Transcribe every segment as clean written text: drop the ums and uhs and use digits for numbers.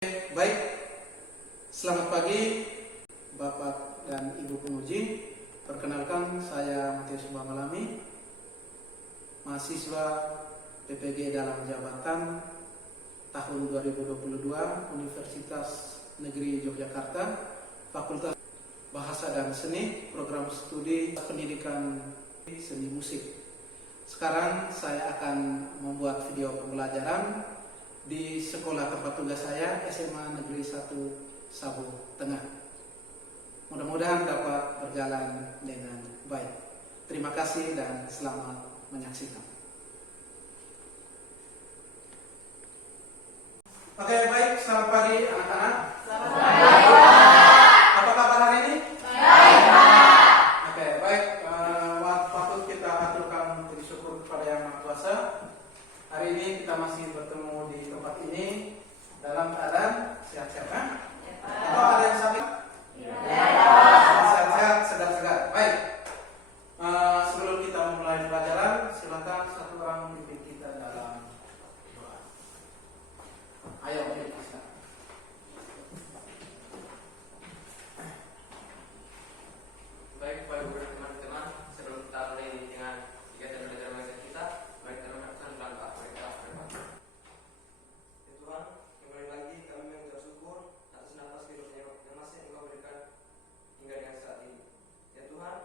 Baik, selamat pagi Bapak dan Ibu penguji. Perkenalkan, saya Matius Bangalami, mahasiswa PPG dalam jabatan tahun 2022 Universitas Negeri Yogyakarta, Fakultas Bahasa dan Seni, Program Studi Pendidikan Seni Musik. Sekarang saya akan membuat video pembelajaran di sekolah tempat tugas saya, SMA Negeri 1 Sabu Tengah. Mudah-mudahan dapat berjalan dengan baik. Terima kasih dan selamat menyaksikan. Oke, baik, selamat pagi anak-anak. Selamat pagi, Pak. Apa kabar hari ini? Baik, Pak. Oke, baik. Patut kita aturkan puji syukur kepada Yang Maha Kuasa. Hari ini kita masih bertemu di tempat ini dalam keadaan sehat-sehat, kan? Ya, Pak. Atau ada yang sakit? Ya, Pak. Sehat-sehat, segar-segar. Baik. Sebelum kita memulai pelajaran, silakan satu orang memimpin kita dalam doa. Ayo, kita. Baik, Bapak Ibu dan teman-teman, sebelum kita mulai dengan kegiatan belajar mengajar kita, mari kita mengucapkan doa kita bersama. Ya Tuhan, kembali lagi kami mengucap syukur atas nafas hidup yang masih Engkau berikan hingga dengan saat ini. Ya Tuhan,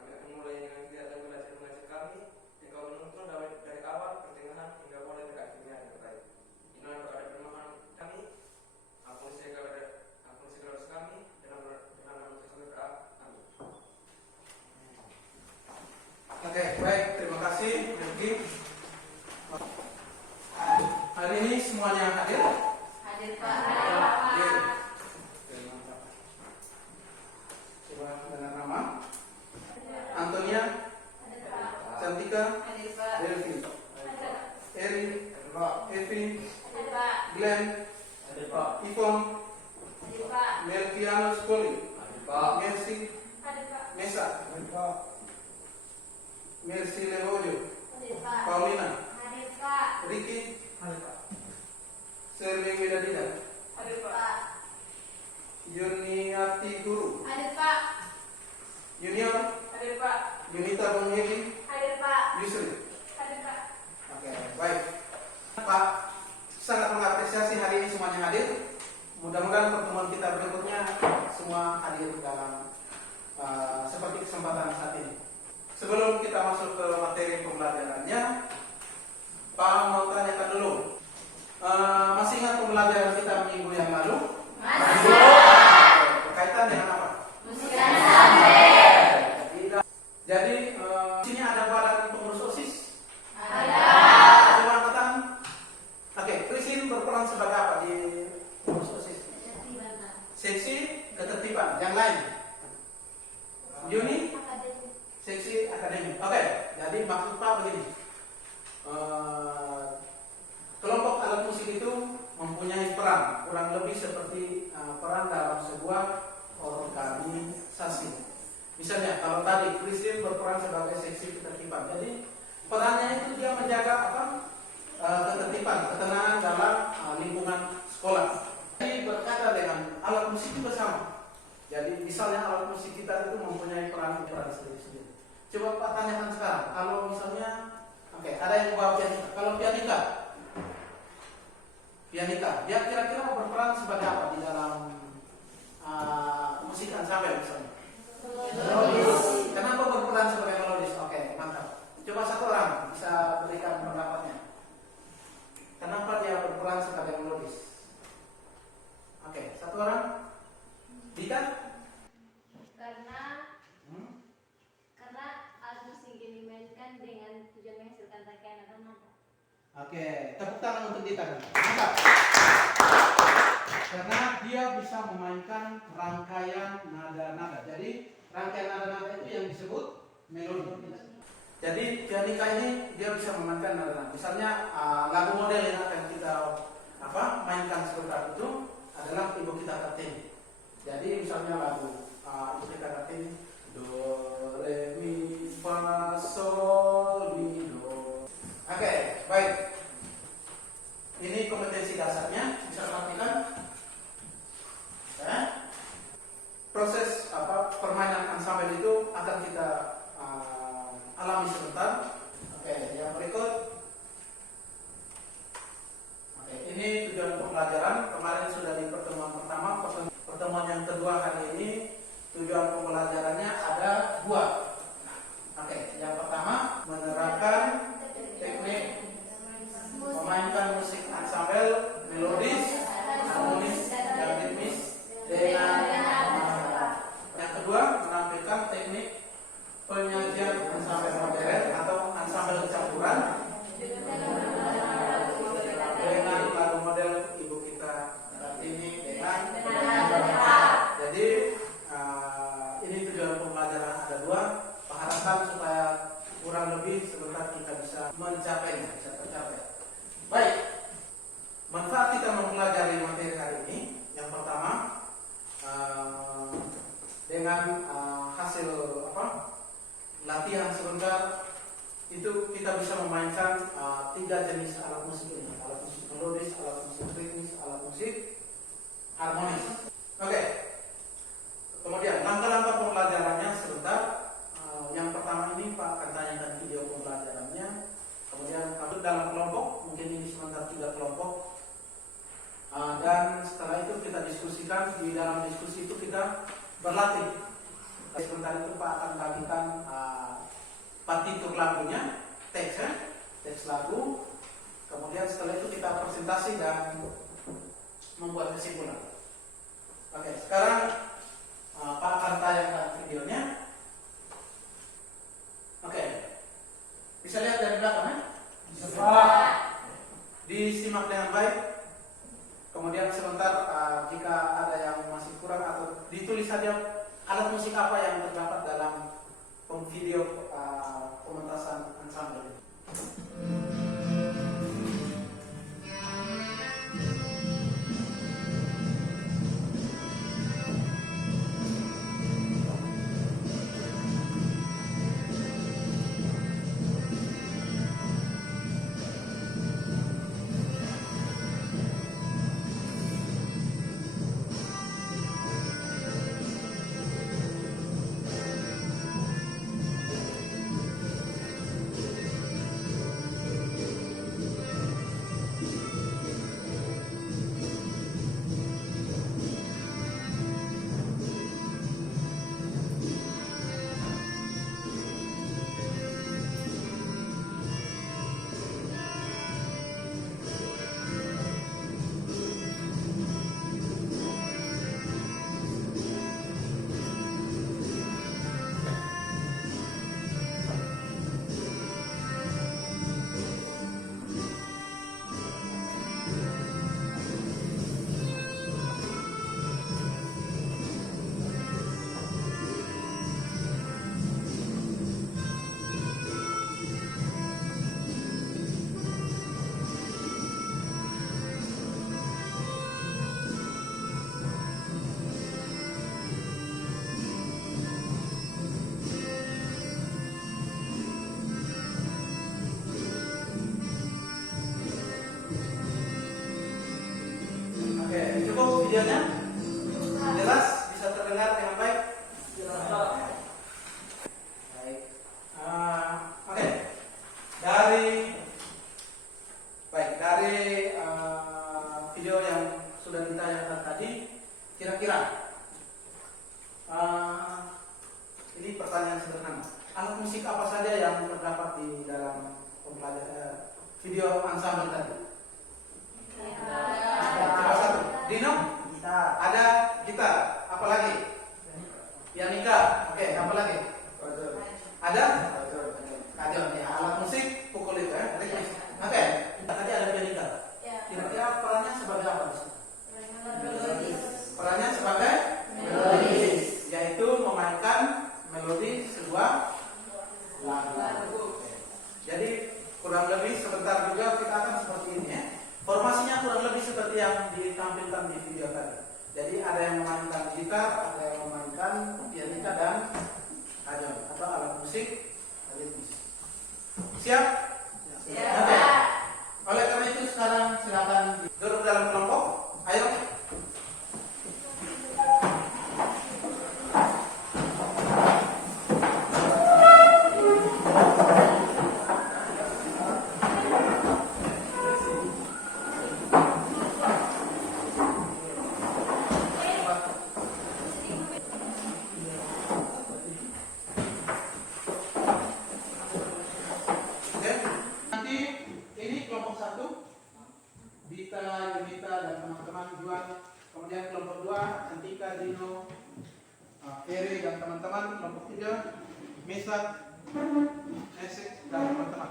kami akan mulai dengan kegiatan belajar mengajar kami. Engkau menuntun dari awal, pertengahan hingga mulai pada akhirnya yang terbaik. Inilah doa dan permohonan kami. Ampuni segala dosa kami dalam nama Tuhan kami berdoa. Amin. Oke, baik. Terima kasih, Rifki. Hari ini semuanya hadir? Hadir, Pak. Hadir. Oke, mantap. Coba dengan nama Antonia, Hadir, Pak. Cantika, Hadir, Pak. Delvi, Eri, Evi, Hadir, Pak. Glenn, Hadir Pak. Ivon, Hadir, Pak. Melkiano Skoli, Hadir Pak. Mercy, Hadir, Pak. Mesa, Mercy Lehojo, Hadir, Pak. Paulina, Hadir, Pak. Ricky, Serling Widadina, Hadir, Pak. Yuniati Guru, Hadir, Pak. Junior, Hadir, Pak. Yunita Bunghedi, Hadir, Pak. Yusri. Hadir, Pak. Oke, baik. Pak, sangat mengapresiasi hari ini semuanya hadir. Mudah-mudahan pertemuan kita berikutnya semua hadir dalam seperti kesempatan saat ini. Sebelum kita masuk ke materi pembelajarannya, Pak mau tanyakan dulu. Masih ingat pembelajaran kita minggu yang lalu? Masih. Berkaitan dengan apa? Musikan sampai. Jadi sini ada badan pengurus OSIS. Ada. Coba angkat tangan. Oke, Christine berperan sebagai apa di pengurus OSIS? Seksi ketertiban. Yang lain? Yuni? Seksi akademik. Oke, jadi maksud Pak begini. Kelompok alat musik itu mempunyai peran, kurang lebih seperti peran dalam sebuah organisasi. Misalnya, kalau tadi Christine berperan sebagai seksi ketertiban, jadi perannya itu dia menjaga ketertiban, ketenangan dalam lingkungan sekolah. Jadi berkaitan dengan alat musik juga sama. Jadi misalnya alat musik kita itu mempunyai peran sendiri-sendiri. Coba Pak tanyakan sekarang, kalau misalnya, oke, ada yang bawa pianika. Kalau pianika, dia kira-kira berperan sebagai apa di dalam musik ansambel misalnya? Melodis. Kenapa berperan sebagai melodis? Oke, mantap. Coba satu orang bisa berikan pendapatnya. Kenapa dia berperan sebagai melodis? Oke, satu orang. Dika? Karena alat musik ini dimainkan dengan tujuan menghasilkan rangkaian nada-nada. Oke, tepuk tangan untuk Dita. Mantap. Karena dia bisa memainkan rangkaian nada-nada. Jadi rangkaian nada-nada itu yang disebut melodi. Jadi pianika ini dia bisa memainkan nada-nada. Misalnya lagu model yang akan kita mainkan sebentar itu adalah Ibu Kita Kartini. Jadi misalnya lagu Ibu Kita Kartini, do re mi fa sol mi do. Oke, baik. Ini kompetensi dasarnya, bisa perhatikan. dengan hasil latihan sebentar itu kita bisa memainkan 3 jenis alat musik ini, alat musik melodis, alat musik ritmis, alat musik harmonis. Oke. Kemudian langkah-langkah pembelajarannya sebentar. Yang pertama ini Pak akan tanyakan video pembelajarannya. Kemudian kalau dalam kelompok, mungkin ini sebentar 3 kelompok. Dan setelah itu kita diskusikan. Di dalam diskusi itu kita berlatih. Sebentar itu Pak akan bagikan partitur lagunya, teks lagu. Kemudian setelah itu kita presentasi dan membuat kesimpulan. Oke, sekarang Pak akan tayangkan videonya. Oke, bisa lihat dari belakang ya? Bisa. Disimak dengan baik. Kemudian sebentar jika ada yang masih kurang atau ditulis saja alat musik apa yang terdapat dalam video pementasan ensemble ini. Oke, cukup videonya? Jelas? Bisa terdengar dengan baik? Baik. Oke. Dari video yang sudah ditayangkan tadi, kira-kira ini pertanyaan sederhana. Alat musik apa saja yang terdapat di dalam pembelajaran video ensemble tadi? Coba satu. Dino? Gitar. Ada gitar. Apa lagi? Pianika. Oke, apa lagi? Ada? Kajon. Ya, alat musik pukul itu ya. Oke. Tadi ada pianika. Kira-kira perannya sebagai apa? Perannya sebagai melodis, yaitu memainkan melodi sebuah lagu. Jadi kurang lebih sebentar juga kita akan seperti ini ya. Formasinya kurang lebih seperti yang ditampilkan di video tadi. Jadi ada yang memainkan gitar, ada yang memainkan pianika dan kajon atau alat musik ritmis. Siap? Siap. Oke. Oleh karena itu sekarang silakan duduk dalam kelompok. Ayo. Oke. Nanti ini kelompok 1 Dita, Yunita dan teman-teman Juan. Kemudian kelompok 2 Cantika, Dino, Ferry dan teman-teman. Kelompok 3 Mesak, Esek dan teman-teman.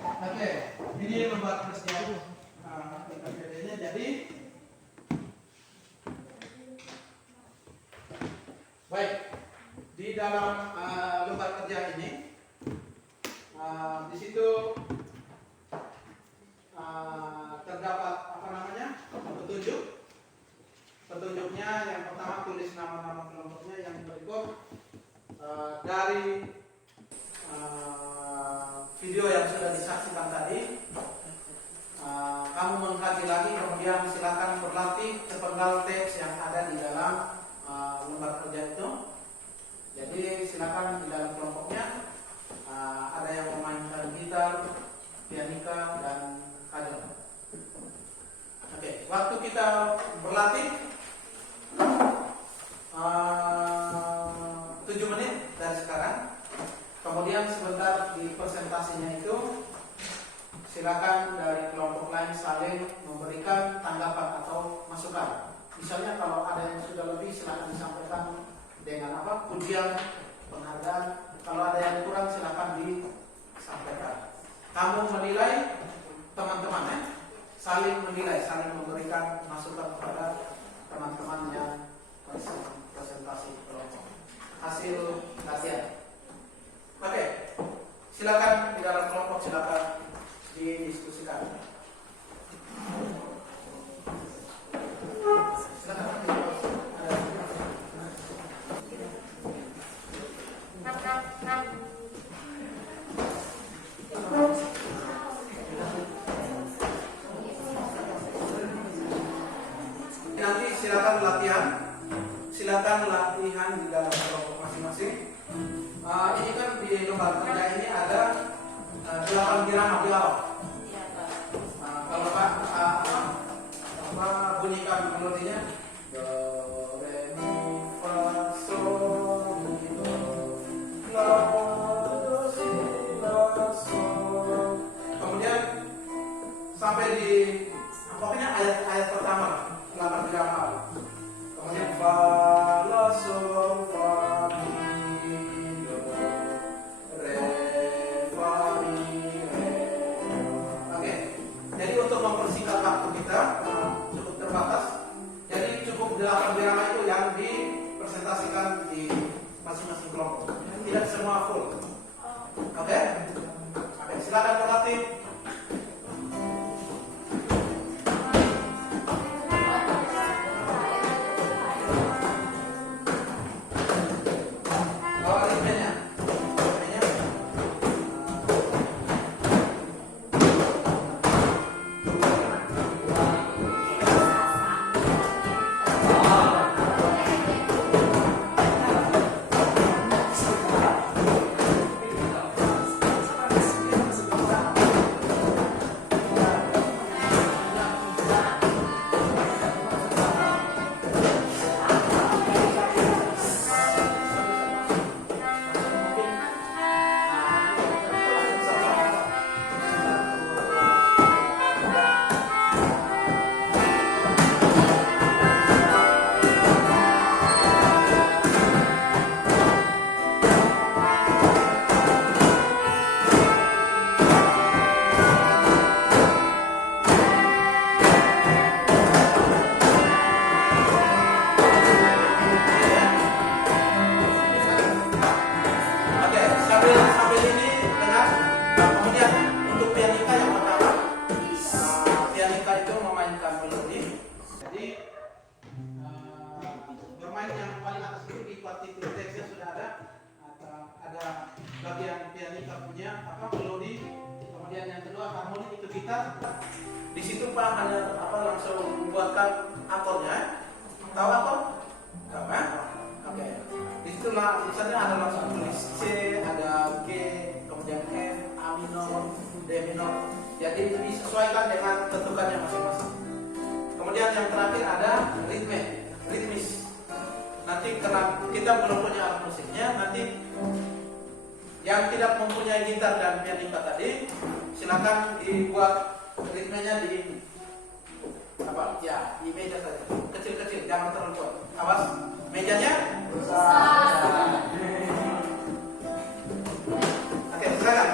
Oke, ini lembar kerja PPD-nya. Jadi baik, di dalam lembar kerja ini di situ terdapat petunjuk bentuknya. Yang pertama tulis nama-nama kelompoknya. Yang berikut dari video yang sudah disaksikan tadi, kamu mengkaji lagi, kemudian silakan berlatih sepenggal teks yang ada di dalam lembar kerja itu. Jadi silakan di dalam kelompoknya ada yang memainkan gitar, pianika, dan kadang. Oke, waktu kita berlatih 7 menit dari sekarang. Kemudian sebentar di presentasinya itu silakan dari kelompok lain saling memberikan tanggapan atau masukan. Misalnya kalau ada yang sudah lebih silakan disampaikan dengan pujian, penghargaan. Kalau ada yang kurang silakan disampaikan. Kamu menilai, teman-teman saling menilai, saling memberikan masukan kepada teman-teman yang presentasi kelompok. Hasil latihan. Oke, silakan di dalam kelompok silakan didiskusikan. Silakan. Nanti silakan latihan di dalam kelompok masing-masing. Ini kan di lembar kerja ini ada 8 irama di awal. Kalau Pak bunyikan melodinya do re mi fa sol mi do la do si la sol. Kemudian sampai di pokoknya ayat pertama 8 irama. Kemudian fa la sol fa mi do re fa mi re. Oke. Jadi untuk mempersingkat waktu kita cukup terbatas. Jadi cukup 8 irama itu yang dipresentasikan di masing-masing kelompok. Tidak semua full. Oke? Oke, silakan berlatih. Di situ Pak hanya langsung membuatkan akornya. Tahu akor? Tahu kan? Oke. Di situ misalnya ada langsung tulis C, ada G, kemudian F, A minor, D minor. Jadi disesuaikan dengan tentukannya masing-masing. Kemudian yang terakhir ada ritmis. Nanti karena kita belum punya alat musiknya, nanti yang tidak mempunyai gitar dan pianika tadi, silakan dibuat ritmenya di meja saja, kecil-kecil, jangan terlalu kuat. Awas, mejanya besar. Oke, silakan.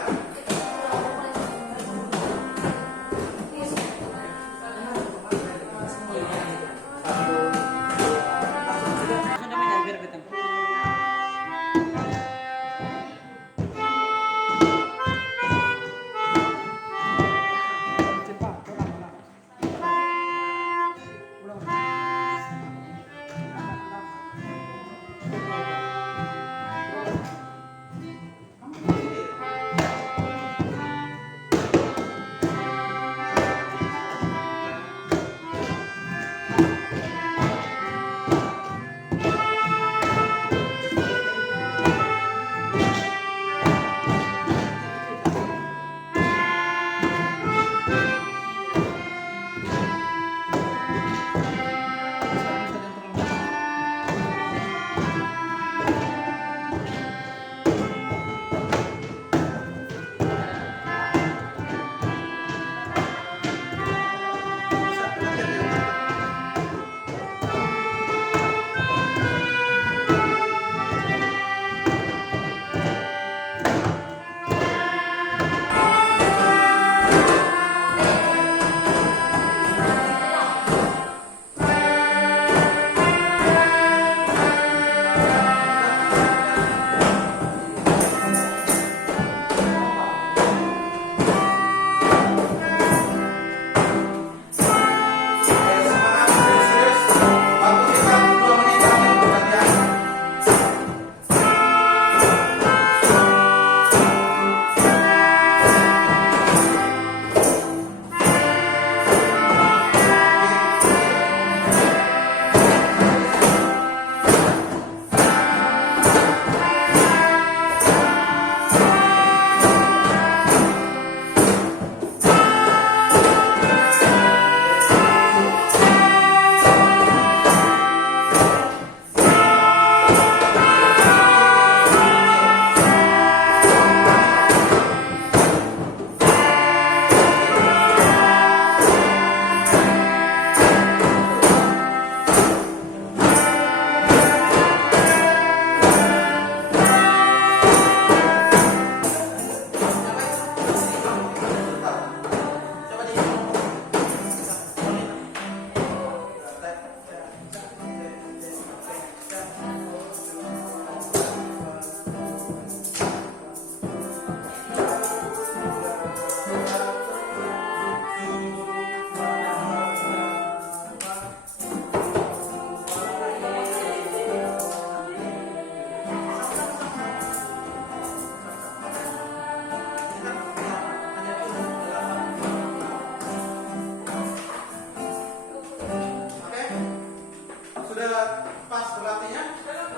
sudah pas berlatihnya? Sudah,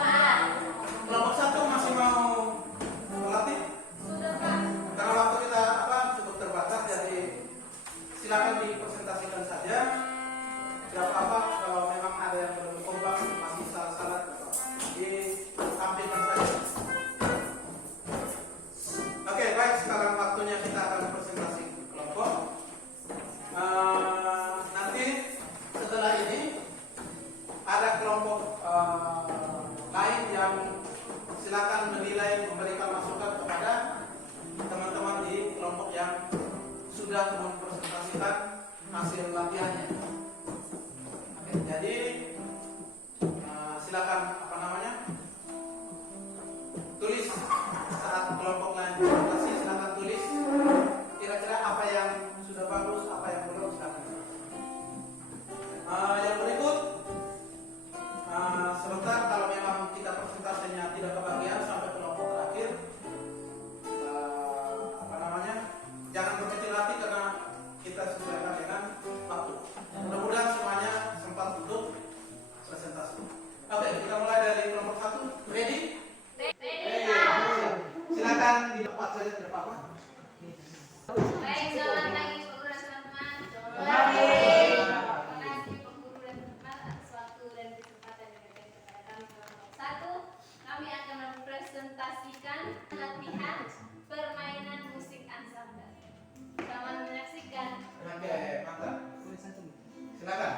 Pak. Kelompok 1 masih mau berlatih? Sudah, Pak. Karena waktu kita cukup terbatas, jadi silakan dipresentasikan saja. Tidak apa-apa kalau memang ada yang belum kompak, masih salah-salah, ditampilkan saja. Oke, baik. Sekarang waktunya kita akan presentasi kelompok. Nanti setelah ini ada kelompok lain yang silakan menilai, memberikan masukan kepada teman-teman di kelompok yang sudah mempresentasikan hasil latihannya. Oke, jadi silakan tulis saat kelompok lain presentasi, silakan tulis kira-kira apa yang sudah bagus, apa yang belum, silakan. Yang berikut, sebentar kalau memang kita presentasinya tidak kebagian sampai kelompok terakhir, jangan berkecil hati karena kita sesuaikan dengan waktu. Mudah-mudahan semuanya sempat untuk presentasi. Oke, kita mulai dari kelompok 1. Ready? Silakan di tempat saja, tidak apa-apa. Baik, selamat pagi Pak Guru dan teman-teman. Selamat pagi. Terima kasih Pak Guru dan teman-teman atas waktu dan kesempatan yang diberikan kepada kami kelompok 1. Kami akan mempresentasikan latihan permainan musik ensemble. Selamat menyaksikan. Oke, mantap. Silakan.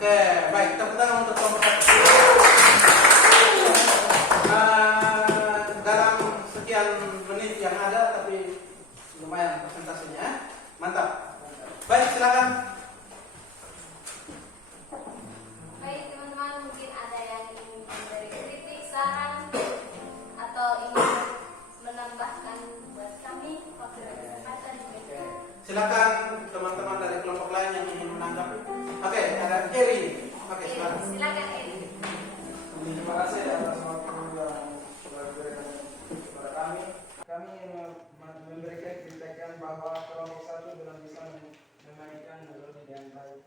Oke, baik. Tepuk tangan untuk kelompok 1. Dalam sekian menit yang ada, tapi lumayan presentasinya. Mantap. Baik, silakan. Baik teman-teman, mungkin ada yang ingin memberi kritik, saran, atau ingin menambahkan buat kami waktu dan kesempatan ini. Silakan teman-teman dari kelompok lain yang ingin menanggapi. Oke, ada Eri. Oke, silakan. Silakan Eri. Terima kasih atas waktu yang telah diberikan kepada kami. Kami memberikan kritikan bahwa kelompok 1 belum bisa memainkan melodi dengan baik.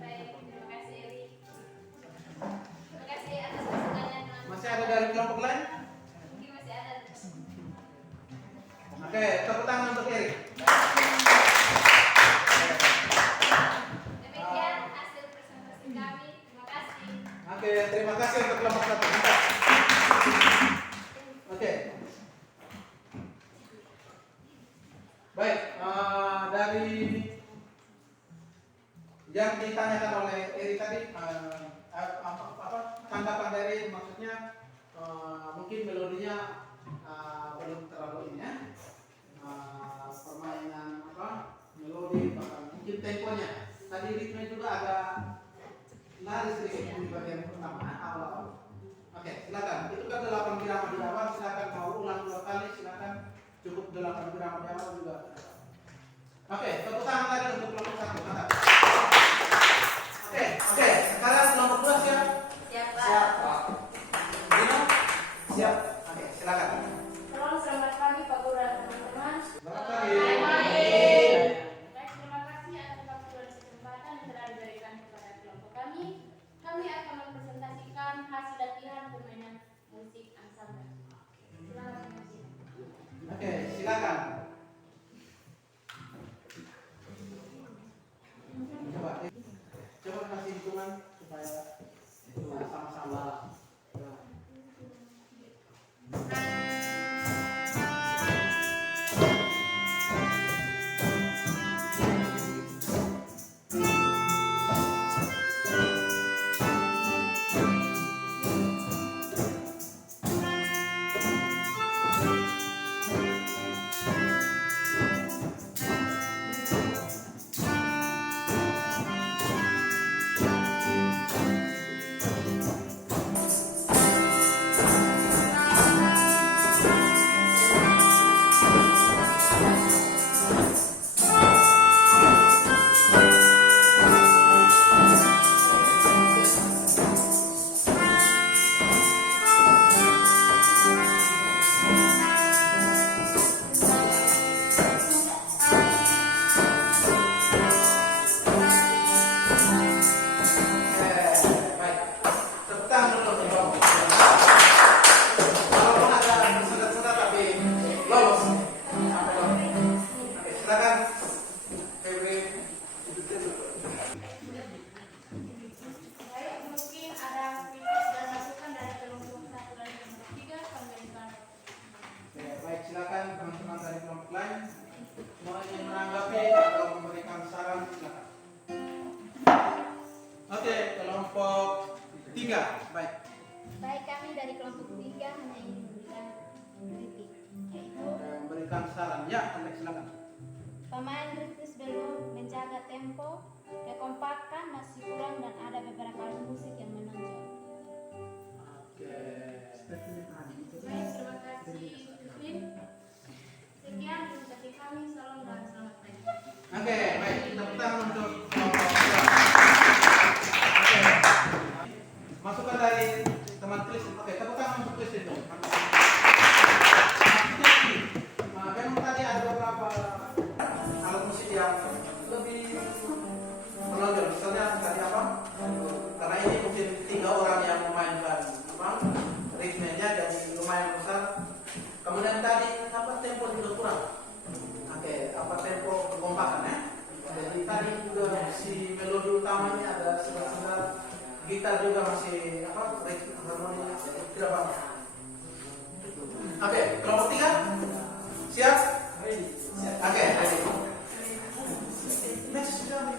Baik, terima kasih Eri. Terima kasih atas masukannya teman-teman. Masih ada dari kelompok lain? Mungkin masih ada. Oke, tepuk tangan untuk Eri. Demikian hasil presentasi kami. Terima kasih. Oke, terima kasih untuk kelompok 1. Mantap. Oke. Baik, dari yang ditanyakan oleh Eri tadi, tanggapan dari maksudnya mungkin melodinya belum terlalu ini ya, permainan melodi, bahkan mungkin temponya. Tadi ritme juga agak lari sedikit di bagian pertama awal. Oke, silakan. Itu kan 8 birama di awal, silakan mau ulang 2 kali, silakan. Cukup 8 birama di awal juga. Oke, tepuk tangan tadi untuk kelompok 1. Mantap. Oke, sekarang kelompok 2 siap? Siap, Pak. Siap, Pak. Dino? Siap. Oke, silakan. Selamat pagi Pak Guru dan teman-teman. Selamat pagi. Baik, terima kasih atas waktu dan kesempatan yang telah diberikan kepada kelompok kami. Kami akan mempresentasikan hasil latihan permainan musik ensemble. Selamat menyaksikan. Oke, silakan. kelompok 3. Baik. Baik, kami dari kelompok 3 hanya ingin memberikan kritik, yaitu Memberikan saran. Ya, Anda silakan. pemain ritmis belum menjaga tempo, kekompakan masih kurang dan ada beberapa alat musik yang menonjol. Oke. Baik, terima kasih Yusufin. Sekian presentasi kami, salam dan selamat pagi. Oke, baik. Tepuk tangan untuk kelompok 2. Oke. Masukan dari teman Chris. Oke, tepuk tangan untuk Chris itu. Memang tadi ada beberapa alat musik yang lebih menonjol. Misalnya tadi apa? Karena ini mungkin 3 orang yang memainkan apa? Ritmenya jadi lumayan besar. Kemudian tadi apa tempo juga kurang. Oke, apa tempo kekompakan ya? Jadi tadi juga si melodi utamanya ada sebentar, gitar juga masih apa? Harmoni tidak banget. Oke, kelompok 3 siap? Oke, ready. Next, sudah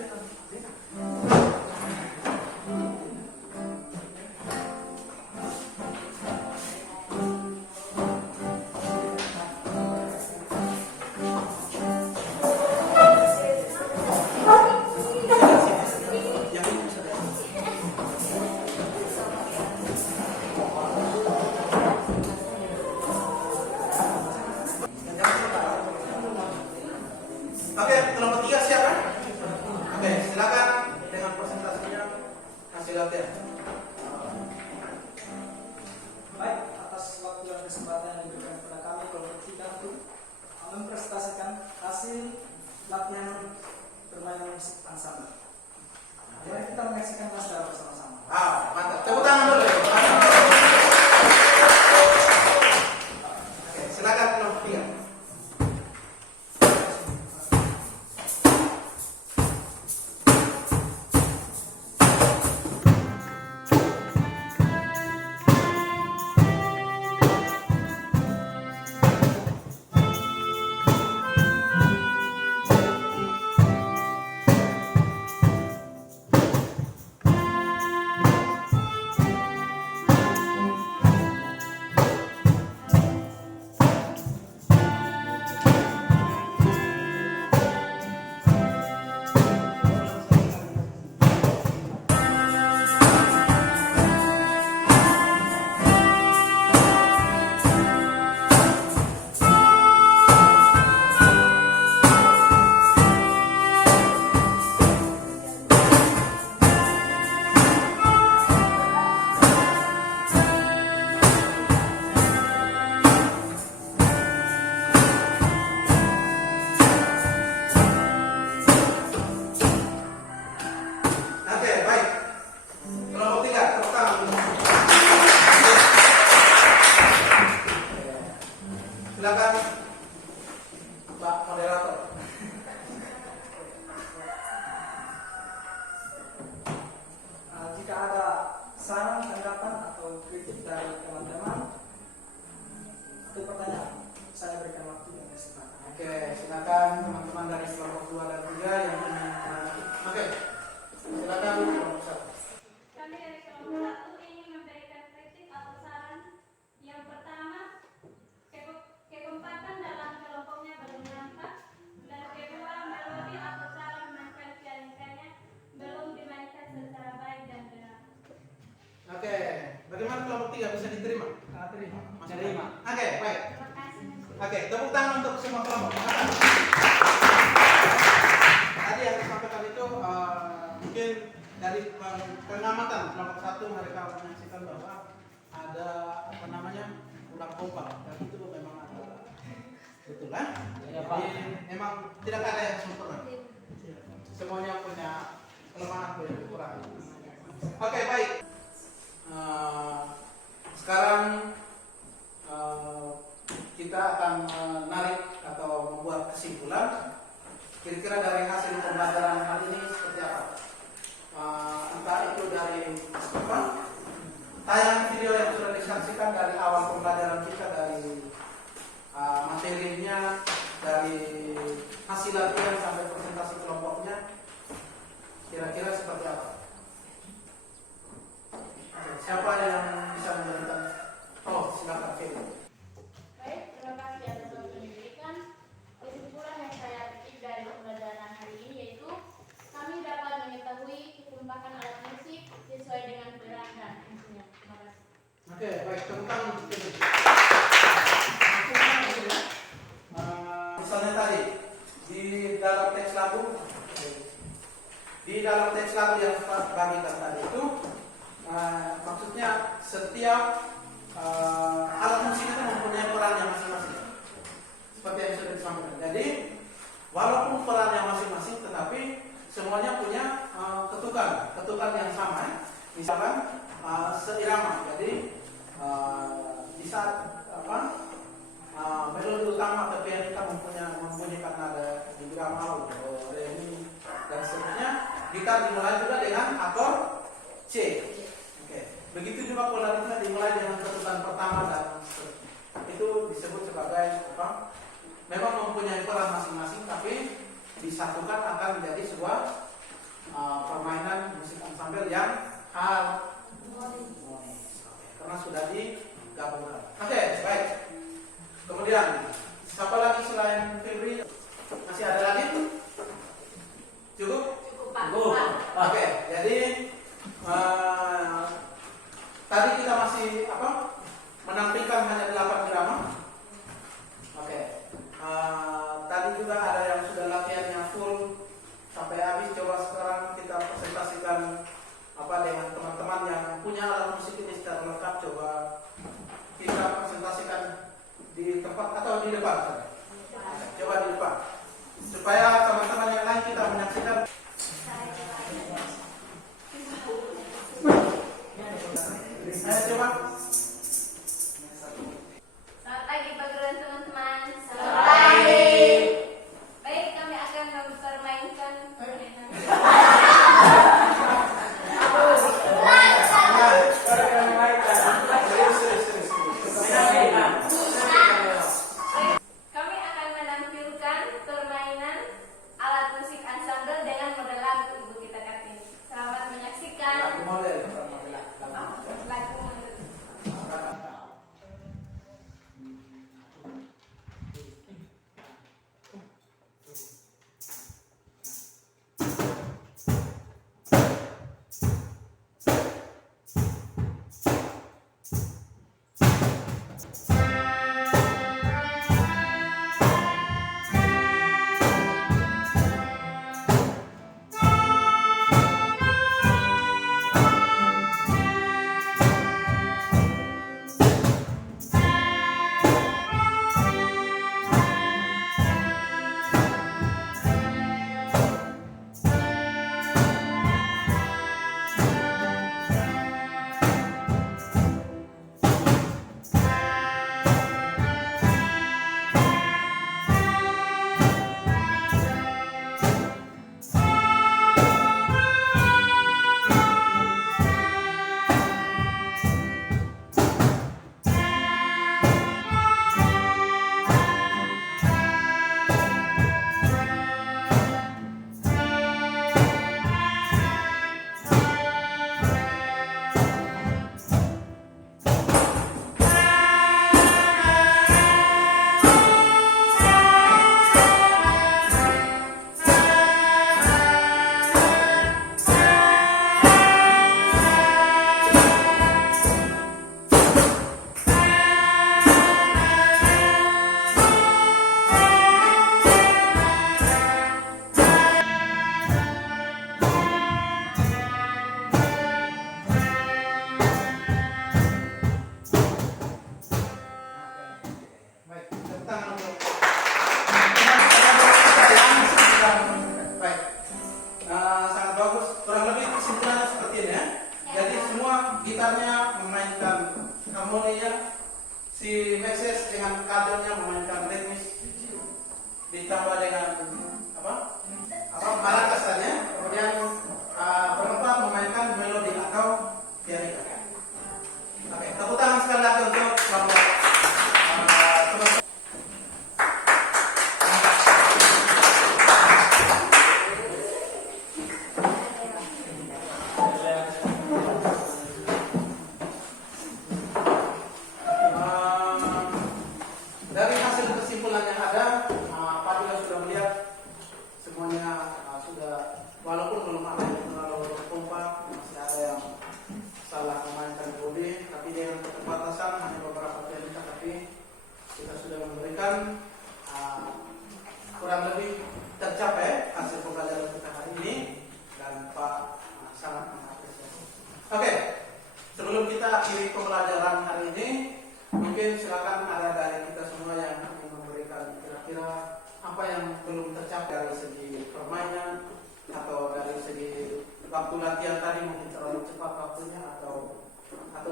Oke, kelompok 3 siap kan? Oke, silakan dengan presentasinya hasil latihan. Baik, atas waktu dan kesempatan yang diberikan kepada kami kelompok 3 untuk mempresentasikan hasil latihan permainan musik ensemble. Mari kita menyaksikan secara bersama-sama. Mantap. Tepuk tangan dulu. Oke, silakan kelompok 3. Oke, baik. Kelompok 3, tepuk tangan. Silakan Pak Moderator. Jika ada saran, tanggapan atau kritik dari teman-teman atau pertanyaan, saya berikan waktu yang kesempatan. Oke, silakan teman-teman dari kelompok 2 dan 3 yang ingin menanggapi. Oke, silakan kelompok 1. Kami dari kelompok 1 ingin memberikan kritik atau saran. Yang pertama, kekompakan dalam kelompoknya belum nampak. Dan kedua, melodi atau cara memainkan pianikanya belum dimainkan secara baik dan benar. Oke, bagaimana kelompok 3 bisa diterima? Terima. Masih terima. Oke, baik. Terima kasih. Oke, tepuk tangan untuk semua kelompok. Tadi yang disampaikan itu mungkin dari pengamatan kelompok 1 mereka menyaksikan bahwa ada apa namanya kurang kompak dan itu memang ada betul kan? Jadi memang tidak ada yang sempurna. Semuanya punya kelemahan, punya kekurangan. Oke, baik. Sekarang kita akan menarik atau membuat kesimpulan kira-kira dari hasil pembelajaran hal ini seperti apa. Entah itu dari apa, tayangan video yang sudah disaksikan dari awal pembelajaran kita, dari materinya, dari hasil latihan sampai presentasi kelompoknya, kira-kira seperti apa? dalam teks lagu, di dalam teks lagu yang bagikan tadi itu, maksudnya setiap alat musik itu mempunyai perannya masing-masing, seperti yang sudah disampaikan. Jadi walaupun perannya masing-masing, tetapi semuanya punya ketukan yang sama. Misalkan seirama. Jadi di saat melodi utama atau piano kita membunyikan nada di irama do, re, mi, dan seterusnya. Gitar dimulai juga dengan akor C. Oke. Begitu juga polarisnya dimulai dengan ketukan pertama dan seterusnya. Itu disebut sebagai memang mempunyai peran masing-masing, tapi disatukan akan menjadi sebuah permainan musik ensemble yang harmonis. Karena sudah digabungkan. Oke, baik. Kemudian siapa lagi selain Febri? Masih ada lagi? Cukup? Cukup Pak. Oke, jadi tadi kita masih menampilkan hanya 8 irama. Oke. Tadi juga ada yang sudah latihannya full sampai habis. Coba sekarang kita presentasikan dengan teman-teman yang punya alat musik ini secara lengkap. Coba kita presentasikan di tempat atau di depan. Coba di depan supaya teman-teman yang lain kita menyaksikan. Ayo coba. Selamat pagi Pak Guru dan teman-teman. Selamat pagi. Baik, kami akan mempermainkan permainan. Kami akan menampilkan permainan alat musik ensemble dengan model lagu Ibu kita Kartini. Selamat menyaksikan Lagu model. lagu model. Baik, tepuk tangan untuk. Baik, sangat bagus. Kurang lebih kesimpulannya seperti ini ya. Jadi semua gitarnya memainkan harmoninya, si Mexes dengan kadernya memainkan ritmis, ditambah dengan marakasannya, kemudian berempat memainkan melodi atau pianista. Oke, tepuk tangan sekali lagi untuk Bapak. Dari hasil kesimpulan yang ada, Pak juga sudah melihat semuanya sudah, walaupun belum ada yang terlalu kompak, masih ada yang salah memainkan bodi, tapi dengan keterbatasan hanya beberapa pianista, tapi kita sudah memberikan kurang lebih tercapai hasil pembelajaran kita hari ini dan Pak sangat mengapresiasi. Oke, sebelum kita akhiri pembelajaran hari ini, mungkin silakan ada dari kita semua yang ingin memberikan kira-kira apa yang belum tercapai dari segi permainan atau dari segi waktu latihan tadi mungkin terlalu cepat waktunya atau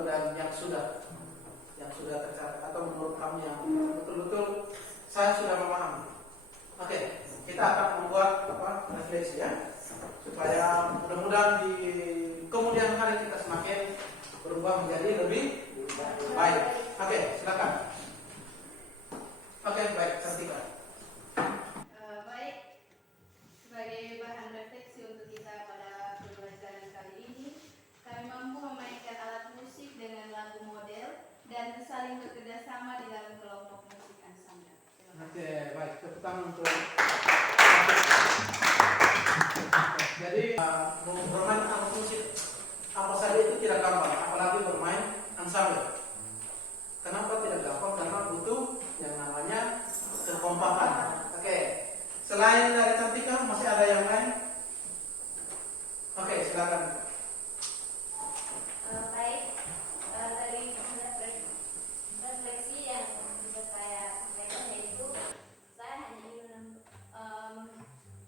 dari yang sudah tercapai atau menurut kamu yang betul-betul saya sudah memahami. Oke, kita akan membuat refleksi ya, supaya mudah-mudahan di kemudian hari kita semakin berubah menjadi lebih baik. Oke, silakan. Oke, baik, Cantika. Baik, sebagai bahan refleksi untuk kita pada pembelajaran kali ini, kami mampu memainkan alat musik dengan lagu model dan saling bekerja sama di dalam kelompok musik ensemble. Terima kasih. Oke, baik, tepuk tangan untuk. Jadi bermain alat musik apa saja itu tidak gampang, apalagi bermain ensemble. Kenapa tidak gampang? Karena butuh yang namanya kekompakan. Oke, selain dari Cantika masih ada yang lain? Oke, silakan. Baik, dari refleksi yang bisa saya sampaikan yaitu saya hanya ingin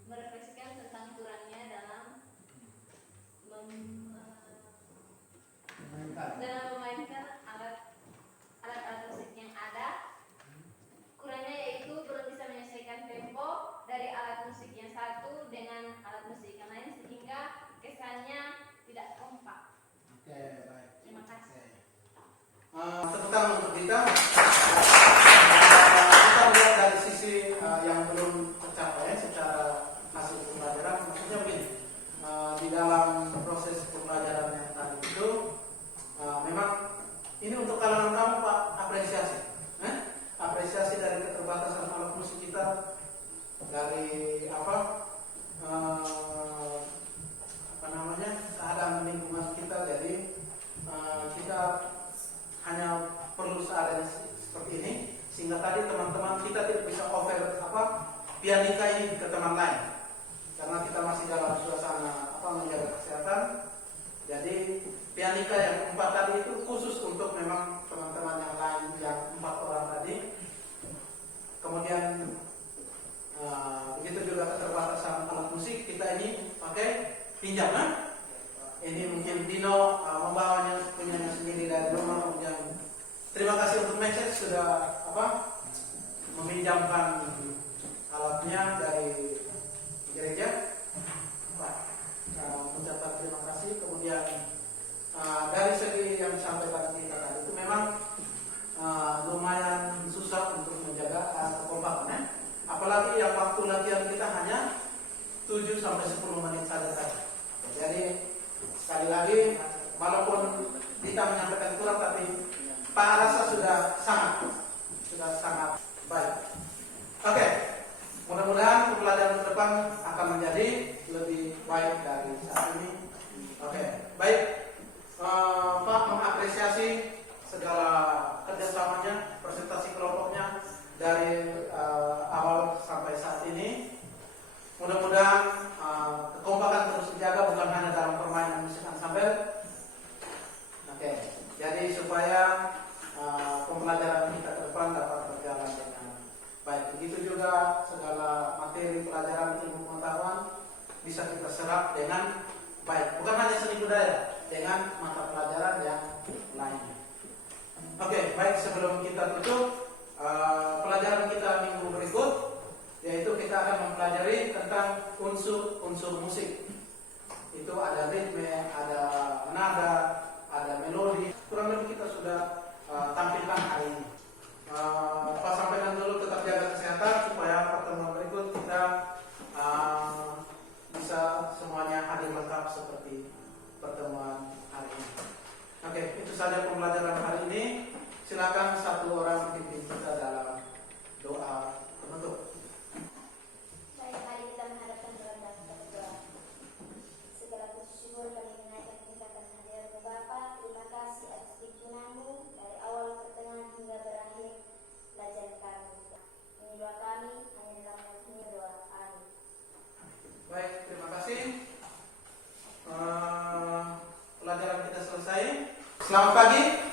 merefleksikan tentang kurangnya dalam memainkan alat musik yang ada. Kurangnya yaitu belum bisa menyelesaikan tempo dari alat musik yang satu dengan alat musik yang lain sehingga kesannya tidak kompak. Oke, baik. Terima kasih. Tepuk tangan untuk kita. Kita lihat dari sisi yang belum tercapai secara hasil pembelajaran. Maksudnya begini, di dalam proses pembelajaran yang tadi itu memang ini untuk kalangan kamu Pak, apresiasi. Apresiasi dari keterbatasan alat musik kita, dari keadaan lingkungan kita. Jadi kita hanya perlu seadanya seperti ini, sehingga tadi teman-teman kita tidak bisa offer pianika ini ke teman lain, karena kita masih dalam suasana menjaga kesehatan. Jadi pianika yang 4 tadi itu khusus untuk memang teman-teman yang lain yang 4 orang tadi. Kemudian begitu juga keterbatasan alat musik kita ini pakai pinjaman. Ini mungkin Dino membawanya punyanya sendiri dari rumah. Kemudian terima kasih untuk Mexes sudah meminjamkan alatnya dari gereja. Mencatat terima kasih. Kemudian dari segi yang disampaikan kita tadi itu memang lumayan susah untuk menjaga kekompakan. Apalagi yang waktu latihan kita hanya 7-10 menit saja. Jadi sekali lagi, walaupun kita menyampaikan kurang, tapi Pak rasa sudah sangat baik. Oke, mudah-mudahan pembelajaran ke depan akan menjadi lebih baik dari saat ini. Oke, baik. Pak mengapresiasi segala kerjasamanya, presentasi kelompoknya dari awal sampai saat ini. Mudah-mudahan kekompakan terus dijaga, bukan hanya dalam permainan musik ensemble. Oke, jadi supaya pembelajaran kita ke depan dapat berjalan dengan baik. Begitu juga segala materi pelajaran ilmu pengetahuan bisa kita serap dengan baik. Bukan hanya seni budaya, dengan mata pelajaran yang lainnya. Oke, baik, sebelum kita tutup pelajaran kita minggu berikut, yaitu kita akan mempelajari tentang unsur-unsur musik. Itu ada ritme, ada nada, ada melodi. Kurang lebih kita sudah tampilkan hari ini. Pak sampaikan dulu, tetap jaga kesehatan supaya pertemuan berikut kita bisa semuanya hadir lengkap seperti pertemuan hari ini. Oke, itu saja pembelajaran hari ini. Silakan satu orang pimpin kita dalam doa penutup. Baik, mari kita menghadapkan doa dan berdoa. Segala puji syukur kami menaikkan kita akan hadirat Bapa. Terima kasih atas tuntunan-Mu dari awal pertengahan hingga berakhir pelajaran kami. Ini doa kami hanya dalam nama doa. Amin. Selamat pagi.